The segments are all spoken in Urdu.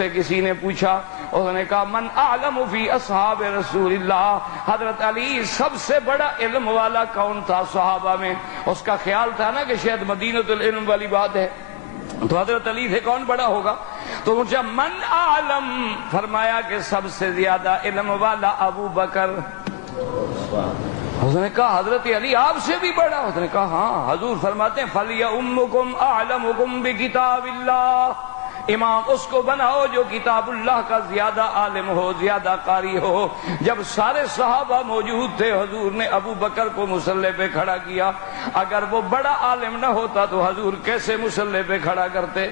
سے کسی نے پوچھا، اس نے کہا من اعلم فی اصحاب رسول اللہ، حضرت علی سب سے بڑا علم والا کون تھا صحابہ میں؟ اس کا خیال تھا نا کہ شاید مدینۃ العلم والی بات ہے، تو حضرت علی سے کون بڑا ہوگا؟ تو پوچھا من اعلم، فرمایا کہ سب سے زیادہ علم والا ابو بکر۔ اس نے کہا حضرت علی آپ سے بھی بڑا؟ اس نے کہا ہاں۔ حضور فرماتے ہیں فَلْيَؤُمُّكُمْ أَعْلَمُكُمْ بِكِتَابِ اللَّهِ، امام اس کو بناؤ جو کتاب اللہ کا زیادہ عالم ہو، زیادہ قاری ہو۔ جب سارے صحابہ موجود تھے، حضور نے ابو بکر کو مصلی پہ کھڑا کیا۔ اگر وہ بڑا عالم نہ ہوتا تو حضور کیسے مصلی پہ کھڑا کرتے؟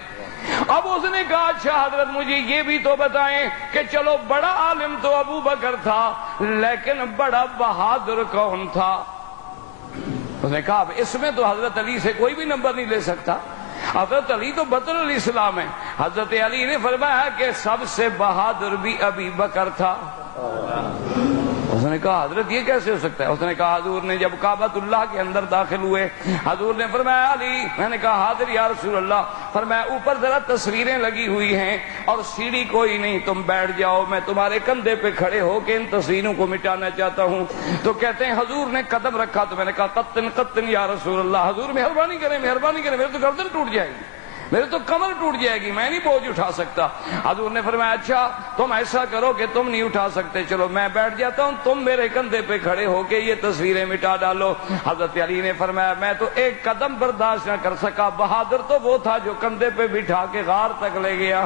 اب اس نے کہا اچھا حضرت مجھے یہ بھی تو بتائیں کہ چلو بڑا عالم تو ابو بکر تھا، لیکن بڑا بہادر کون تھا؟ اس نے کہا اب اس میں تو حضرت علی سے کوئی بھی نمبر نہیں لے سکتا، حضرت علی تو بدر الاسلام ہے۔ حضرت علی نے فرمایا کہ سب سے بہادر بھی ابی بکر تھا۔ اس نے کہا حضرت یہ کیسے ہو سکتا ہے؟ اس نے کہا حضور نے جب کعبۃ اللہ کے اندر داخل ہوئے، حضور نے فرمایا علی، میں نے کہا حاضر یا رسول اللہ، فرمایا اوپر ذرا تصویریں لگی ہوئی ہیں اور سیڑھی کوئی نہیں، تم بیٹھ جاؤ، میں تمہارے کندھے پہ کھڑے ہو کے ان تصویروں کو مٹانا چاہتا ہوں۔ تو کہتے ہیں حضور نے قدم رکھا تو میں نے کہا قطن قطن یا رسول اللہ، حضور مہربانی کریں مہربانی کریں، میرے تو گردن ٹوٹ جائے گی، میرے تو کمر ٹوٹ جائے گی، میں نہیں بوجھ اٹھا سکتا۔ حضور نے فرمایا اچھا تم ایسا کرو کہ تم نہیں اٹھا سکتے، چلو میں بیٹھ جاتا ہوں، تم میرے کندھے پہ کھڑے ہو کے یہ تصویریں مٹا ڈالو۔ حضرت علی نے فرمایا میں تو ایک قدم برداشت نہ کر سکا، بہادر تو وہ تھا جو کندھے پہ بٹھا کے غار تک لے گیا۔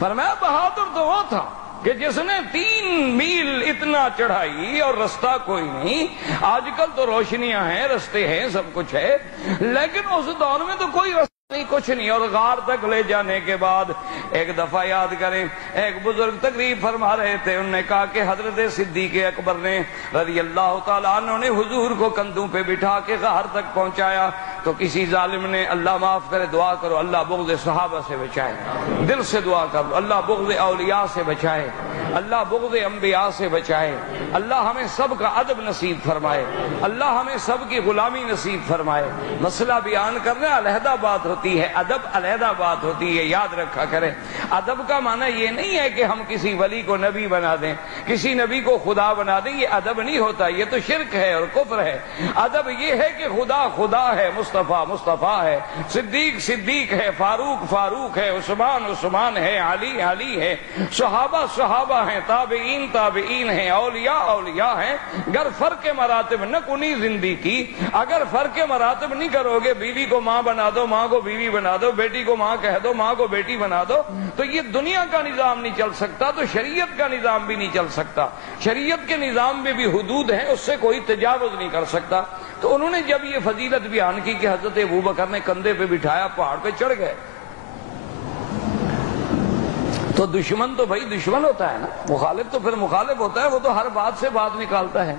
فرمایا بہادر تو وہ تھا کہ جس نے 3 میل اتنا چڑھائی اور رستہ کوئی نہیں۔ آج کل تو روشنیاں ہیں، رستے ہیں، سب کچھ ہے، لیکن اس دور میں تو کوئی رستہ نہیں، کچھ نہیں۔ اور غار تک لے جانے کے بعد ایک دفعہ یاد کریں، ایک بزرگ تقریر فرما رہے تھے، انہوں نے کہا کہ حضرت صدیق اکبر نے رضی اللہ تعالیٰ عنہ نے حضور کو کندھوں پہ بٹھا کے غار تک پہنچایا، تو کسی ظالم نے اللہ معاف کرے دعا کرو اللہ بغض صحابہ سے بچائے، دل سے دعا کرو اللہ بغض اولیاء سے بچائے، اللہ بغض انبیاء سے بچائے، اللہ ہمیں سب کا ادب نصیب فرمائے، اللہ ہمیں سب کی غلامی نصیب فرمائے۔ مسئلہ بیان کرنا علیحدہ بات ہوتی ہے، ادب علیحدہ بات ہوتی ہے، یاد رکھا کریں۔ ادب کا معنی یہ نہیں ہے کہ ہم کسی ولی کو نبی بنا دیں، کسی نبی کو خدا بنا دیں، یہ ادب نہیں ہوتا، یہ تو شرک ہے اور کفر ہے۔ ادب یہ ہے کہ خدا خدا ہے، مصطفیٰ مصطفیٰ ہے، صدیق صدیق ہے، فاروق فاروق ہے، عثمان عثمان ہے، علی علی ہے، صحابہ صحابہ ہیں، تابعین تابعین ہیں، اولیاء اولیاء ہیں۔ گر فرق مراتب نہ کنی زندگی کی، اگر فرق مراتب نہیں کرو گے، بیوی کو ماں بنا دو، ماں کو بیوی بنا دو، بیٹی کو ماں کہہ دو، ماں کو بیٹی بنا دو، تو یہ دنیا کا نظام نہیں چل سکتا، تو شریعت کا نظام بھی نہیں چل سکتا۔ شریعت کے نظام میں بھی حدود ہیں، اس سے کوئی تجاوز نہیں کر سکتا۔ تو انہوں نے جب یہ فضیلت بیان کی کہ حضرت ابوبکر نے کندھے پہ بٹھایا، پہاڑ پہ چڑھ گئے، تو دشمن تو بھائی دشمن ہوتا ہے نا، مخالف تو پھر مخالف ہوتا ہے، وہ تو ہر بات سے بات نکالتا ہے۔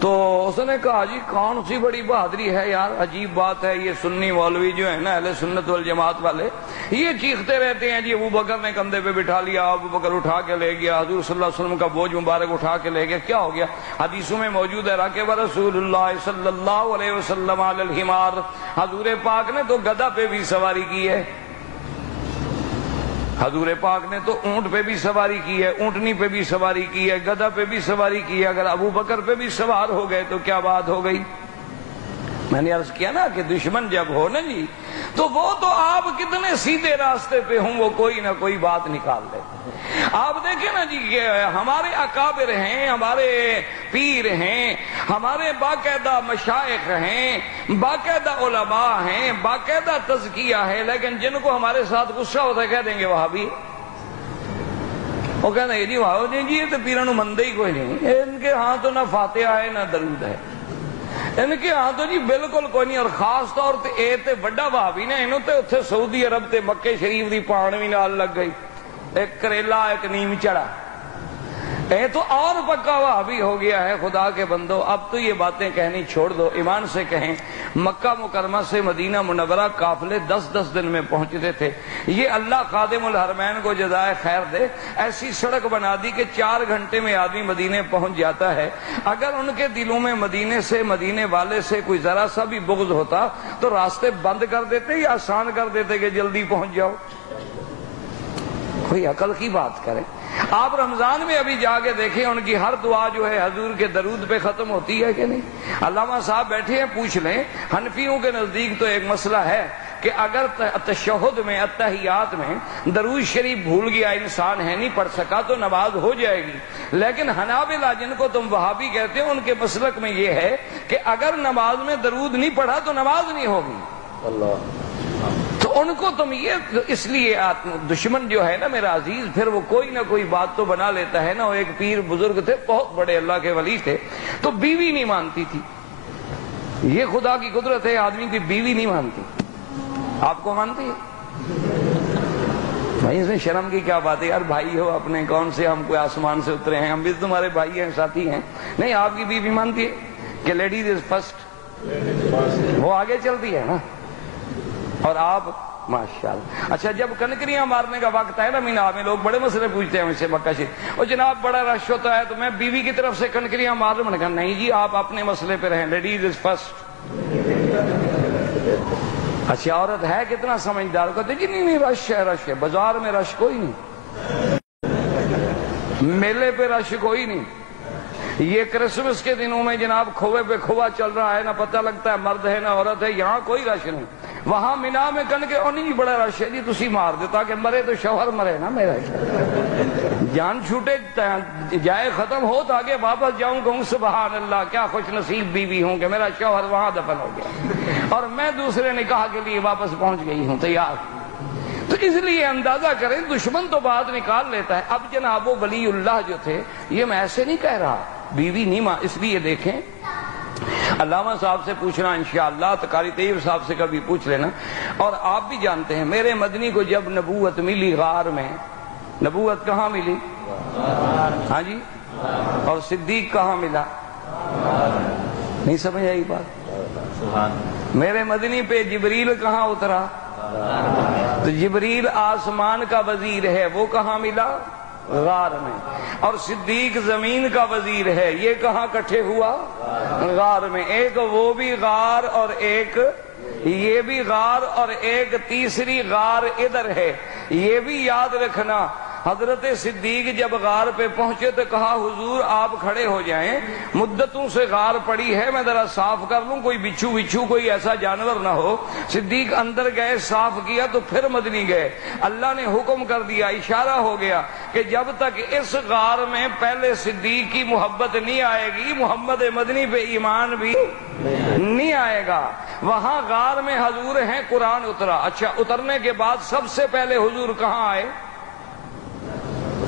تو اس نے کہا جی کون سی بڑی بہادری ہے یار، عجیب بات ہے، یہ سنی مولوی جو ہے نا اہل سنت والجماعت والے، یہ چیختے رہتے ہیں جی ابوبکر نے کندھے پہ بٹھا لیا، ابوبکر اٹھا کے لے گیا، حضور صلی اللہ علیہ وسلم کا بوجھ مبارک اٹھا کے لے گیا، کیا ہو گیا؟ حدیثوں میں موجود ہے راکب رسول اللہ صلی اللہ علیہ وسلم علی الحمار، حضور پاک نے تو گدھا پہ بھی سواری کی ہے، حضور پاک نے تو اونٹ پہ بھی سواری کی ہے، اونٹنی پہ بھی سواری کی ہے، گدھا پہ بھی سواری کی ہے، اگر ابو بکر پہ بھی سوار ہو گئے تو کیا بات ہو گئی؟ میں نے عرض کیا نا کہ دشمن جب ہو نا جی، تو وہ تو آپ کتنے سیدھے راستے پہ ہوں وہ کوئی نہ کوئی بات نکال دیتے۔ آپ دیکھیں نا جی کہ ہمارے اکابر ہیں، ہمارے پیر ہیں، ہمارے باقاعدہ مشائخ ہیں، باقاعدہ علماء ہیں، باقاعدہ تزکیہ ہے، لیکن جن کو ہمارے ساتھ غصہ ہوتا ہے کہہ دیں گے وہابی، وہ کہتے ہیں جی وہاں جی یہ تو پیرانو مندے ہی کوئی نہیں، ان کے ہاں تو نہ فاتحہ ہے نہ درود ہے، ان کے ہاں تو جی بالکل کوئی نہیں۔ اور خاص طور تے اے تے بڑا بھابی نے انہوں تے اتھے سعودی عرب تے مکے شریف دی پانویں نال لگ گئی، ایک کریلا ایک نیم چڑا، اے تو اور پکا وہابی ہو گیا ہے خدا کے بندو. اب تو یہ باتیں کہنی چھوڑ دو, ایمان سے کہیں. مکہ مکرمہ سے مدینہ منورہ قافلے 10-10 دن میں پہنچتے تھے. یہ اللہ خادم الحرمین کو جزائے خیر دے, ایسی سڑک بنا دی کہ 4 گھنٹے میں آدمی مدینے پہنچ جاتا ہے. اگر ان کے دلوں میں مدینے سے, مدینے والے سے کوئی ذرا سا بھی بغض ہوتا تو راستے بند کر دیتے یا آسان کر دیتے کہ جلدی پہنچ جاؤ. کوئی عقل کی بات کرے. آپ رمضان میں ابھی جا کے دیکھیں, ان کی ہر دعا جو ہے حضور کے درود پہ ختم ہوتی ہے کہ نہیں؟ علامہ صاحب بیٹھے ہیں, پوچھ لیں. حنفیوں کے نزدیک تو ایک مسئلہ ہے کہ اگر تشہد میں, اتحیات میں درود شریف بھول گیا انسان, ہے نہیں پڑھ سکا, تو نماز ہو جائے گی. لیکن حنابلہ جن کو تم وہابی کہتے ہو, ان کے مسلک میں یہ ہے کہ اگر نماز میں درود نہیں پڑھا تو نماز نہیں ہوگی. اللہ. تو ان کو تم یہ, اس لیے دشمن جو ہے نا میرا عزیز, پھر وہ کوئی نہ کوئی بات تو بنا لیتا ہے نا. وہ ایک پیر بزرگ تھے, بہت بڑے اللہ کے ولی تھے, تو بیوی نہیں مانتی تھی. یہ خدا کی قدرت ہے, آدمی کی بیوی نہیں مانتی. آپ کو مانتی ہے؟ بھائی اس میں شرم کی کیا بات ہے یار, بھائی ہو اپنے, کون سے ہم کوئی آسمان سے اترے ہیں, ہم بھی تمہارے بھائی ہیں, ساتھی ہیں. نہیں, آپ کی بیوی مانتی ہے کہ لیڈیز از فرسٹ, وہ آگے چلتی ہے نا, اور آپ ماشاءاللہ. اچھا, جب کنکریاں مارنے کا وقت ہے نا مینا میں, لوگ بڑے مسئلے پوچھتے ہیں مجھ سے مکہ شریف, اور جناب بڑا رش ہوتا ہے تو میں بیوی کی طرف سے کنکریاں مار رہا ہوں. میں نے کہا نہیں جی, آپ اپنے مسئلے پہ رہیں, لیڈیز از فرسٹ. اچھا, عورت ہے کتنا سمجھدار, کہتے جی نہیں رش ہے, رش ہے. بازار میں رش کوئی نہیں, میلے پہ رش کوئی نہیں. یہ کرسمس کے دنوں میں جناب کھوے پہ کھوا چل رہا ہے, نہ پتہ لگتا ہے مرد ہے نہ عورت ہے. یہاں کوئی رش نہیں. وہاں مینا میں کن کے او نہیں بڑا رش ہے جی, تسی مار دے تاکہ مرے تو شوہر مرے نا میرا, جان چھوٹے جائے ختم ہو تاکہ واپس جاؤں کہوں سبحان اللہ کیا خوش نصیب بیوی ہوں کہ میرا شوہر وہاں دفن ہو گیا اور میں دوسرے نکاح کے لیے واپس پہنچ گئی ہوں تیار. تو اس لیے اندازہ کریں, دشمن تو بات نکال لیتا ہے. اب جناب وہ ولی اللہ جو تھے, یہ میں ایسے نہیں کہہ رہا بیوی نہیں ماں, اس لیے دیکھیں علامہ صاحب سے پوچھنا انشاءاللہ, تقاری طیب صاحب سے کبھی پوچھ لینا. اور آپ بھی جانتے ہیں میرے مدنی کو جب نبوت ملی غار میں, نبوت کہاں ملی؟ ہاں جی. اور صدیق کہاں ملا؟ نہیں سمجھ آئی بات؟ میرے مدنی پہ جبریل کہاں اترا؟ تو جبریل آسمان کا وزیر ہے, وہ کہاں ملا؟ غار میں. اور صدیق زمین کا وزیر ہے, یہ کہاں کٹھے ہوا؟ غار میں. ایک وہ بھی غار اور ایک یہ بھی غار, اور ایک تیسری غار ادھر ہے. یہ بھی یاد رکھنا, حضرت صدیق جب غار پہ پہنچے تو کہا حضور آپ کھڑے ہو جائیں, مدتوں سے غار پڑی ہے, میں ذرا صاف کر لوں, کوئی بچھو کوئی ایسا جانور نہ ہو. صدیق اندر گئے, صاف کیا, تو پھر مدنی گئے. اللہ نے حکم کر دیا, اشارہ ہو گیا کہ جب تک اس غار میں پہلے صدیق کی محبت نہیں آئے گی, محمد مدنی پہ ایمان بھی نہیں آئے گا. وہاں غار میں حضور ہیں, قرآن اترا. اچھا, اترنے کے بعد سب سے پہلے حضور کہاں آئے؟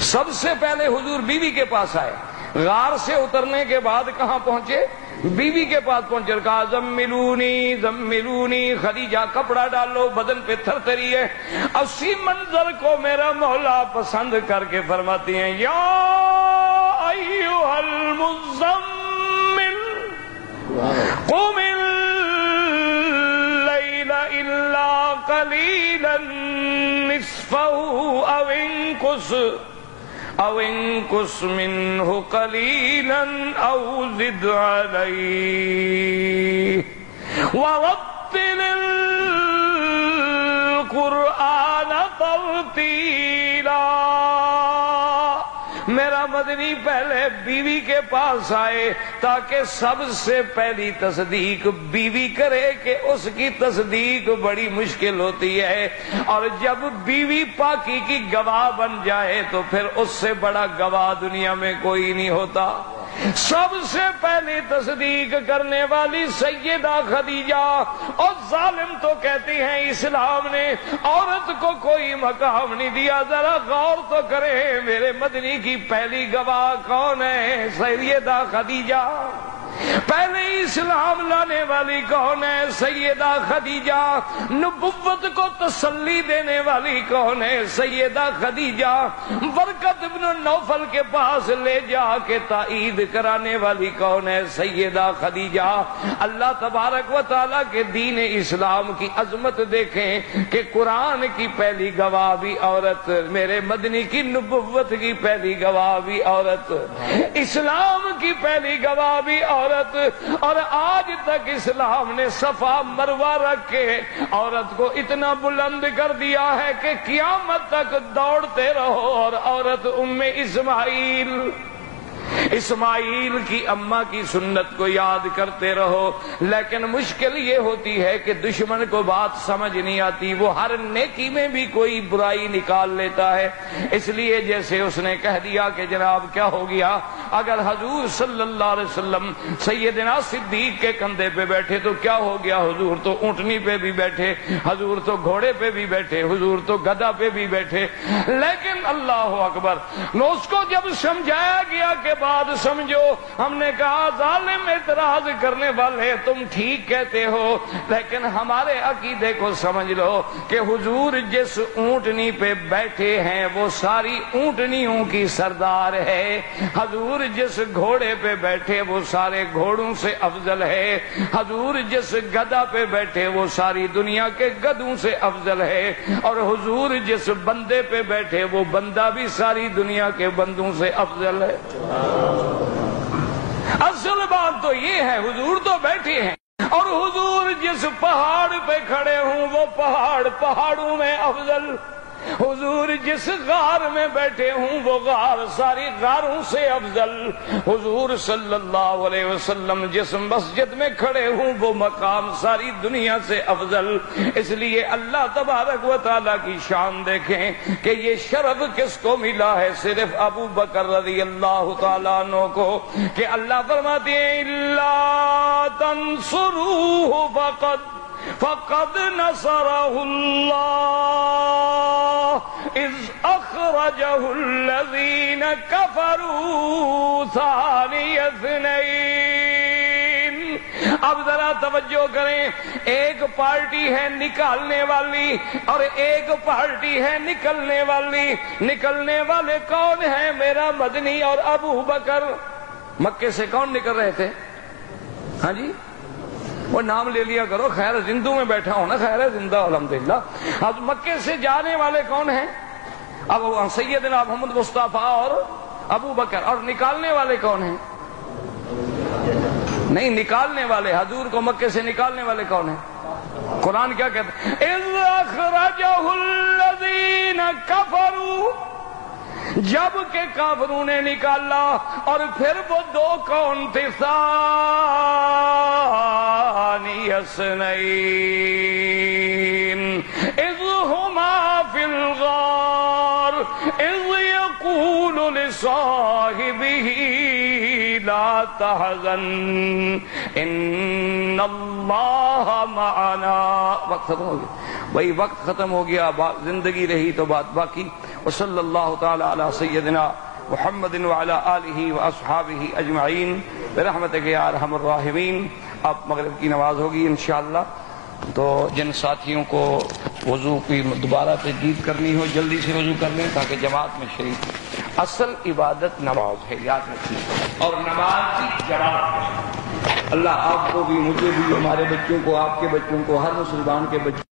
سب سے پہلے حضور بیوی کے پاس آئے. غار سے اترنے کے بعد کہاں پہنچے؟ بیوی کے پاس پہنچے. کہا زملونی زملونی, خدیجہ کپڑا ڈالو, بدن پہ تھر تھری ہے. اسی منظر کو میرا مولا پسند کر کے فرماتی ہیں, یا ایھا المزمل قم اللیل الا قلیلا نصفہ او انقص منہ قلیلا او زد علیہ ورتل القرآن ترتیلا. میرا مدنی پہلے بیوی کے پاس آئے تاکہ سب سے پہلی تصدیق بیوی کرے کہ اس کی تصدیق بڑی مشکل ہوتی ہے, اور جب بیوی پاکی کی گواہ بن جائے تو پھر اس سے بڑا گواہ دنیا میں کوئی نہیں ہوتا. سب سے پہلی تصدیق کرنے والی سیدہ خدیجہ. اور ظالم تو کہتے ہیں اسلام نے عورت کو کوئی مقام نہیں دیا. ذرا غور تو کرے, میرے مدنی کی پہلی گواہ کون ہے؟ سیدہ خدیجہ. پہلے اسلام لانے والی کون ہے؟ سیدہ خدیجہ۔ نبوت کو تسلی دینے والی کون ہے؟ سیدہ خدیجہ۔ برکت ابن نوفل کے پاس لے جا کے تائید کرانے والی کون ہے؟ سیدہ خدیجہ۔ اللہ تبارک و تعالیٰ کے دین اسلام کی عظمت دیکھیں کہ قرآن کی پہلی گواہ بھی عورت، میرے مدنی کی نبوت کی پہلی گواہ بھی عورت، اسلام کی پہلی گواہ بھی عورت، اور آج تک اسلام نے صفا مروہ رکھ کے عورت کو اتنا بلند کر دیا ہے کہ قیامت تک دوڑتے رہو اور عورت اسماعیل کی اماں کی سنت کو یاد کرتے رہو۔ لیکن مشکل یہ ہوتی ہے کہ دشمن کو بات سمجھ نہیں آتی، وہ ہر نیکی میں بھی کوئی برائی نکال لیتا ہے۔ اس لیے جیسے اس نے کہہ دیا کہ جناب کیا ہو گیا، اگر حضور صلی اللہ علیہ وسلم سیدنا صدیق کے کندھے پہ بیٹھے تو کیا ہو گیا، حضور تو اونٹنی پہ بھی بیٹھے، حضور تو گھوڑے پہ بھی بیٹھے، حضور تو گدھا پہ بھی بیٹھے۔ لیکن اللہ اکبر، اس کو جب سمجھایا گیا کہ بات سمجھو، ہم نے کہا ظالم اعتراض کرنے والے تم ٹھیک کہتے ہو، لیکن ہمارے عقیدے کو سمجھ لو کہ حضور جس اونٹنی پہ بیٹھے ہیں وہ ساری اونٹنیوں کی سردار ہے، حضور جس گھوڑے پہ بیٹھے وہ سارے گھوڑوں سے افضل ہے، حضور جس گدھا پہ بیٹھے وہ ساری دنیا کے گدھوں سے افضل ہے، اور حضور جس بندے پہ بیٹھے وہ بندہ بھی ساری دنیا کے بندوں سے افضل ہے۔ اصل بات تو یہ ہے، حضور تو بیٹھے ہیں، اور حضور جس پہاڑ پہ کھڑے ہوں وہ پہاڑ پہاڑوں میں افضل، حضور جس غار میں بیٹھے ہوں وہ غار ساری غاروں سے افضل، حضور صلی اللہ علیہ وسلم جس مسجد میں کھڑے ہوں وہ مقام ساری دنیا سے افضل۔ اس لیے اللہ تبارک و تعالیٰ کی شان دیکھیں کہ یہ شرف کس کو ملا ہے، صرف ابو بکر رضی اللہ تعالیٰ عنہ کو، کہ اللہ فرماتے ہیں الا تنصروہ فقد نصرہ اللہ اذ اخرجہ الذین کفروا ثانی اثنین۔ اب ذرا توجہ کریں، ایک پارٹی ہے نکالنے والی اور ایک پارٹی ہے نکلنے والی۔ نکلنے والے کون ہیں؟ میرا مدنی اور ابو بکر۔ مکے سے کون نکل رہے تھے؟ ہاں جی، وہ نام لے لیا کرو، خیر زندوں میں بیٹھا ہوں نا، خیر ہے زندہ الحمدللہ۔ اب مکے سے جانے والے کون ہیں؟ اب سیدنا محمد مصطفیٰ اور ابو بکر۔ اور نکالنے والے کون ہیں؟ نہیں، نکالنے والے حضور کو مکے سے نکالنے والے کون ہیں؟ قرآن کیا کہتا ہے؟ اذ اخرجہ الذین کفروا، جب کہ کافروں نے نکالا۔ اور پھر وہ دو کون تھے؟ ثانی اثنین اذ ہما فی الغار اذ یقول لصاحبہ لا تحزن ان اللہ معنا۔ وقت ختم ہو گیا بھائی، وقت ختم ہو گیا، زندگی رہی تو بات باقی۔ وصلی اللہ تعالی علی سیدنا محمد وعلی آلہ واصحابہ اجمعین برحمتک یا ارحم الراحمین۔ اب مغرب کی نماز ہوگی انشاءاللہ، تو جن ساتھیوں کو وضو کی دوبارہ تجدید کرنی ہو جلدی سے وضو کر لیں تاکہ جماعت میں شریک۔ اصل عبادت نماز ہے، یاد رکھیے، اور نماز کی جماعت۔ اللہ آپ کو بھی، مجھے بھی، ہمارے بچوں کو، آپ کے بچوں کو، ہر مسلمان کے بچوں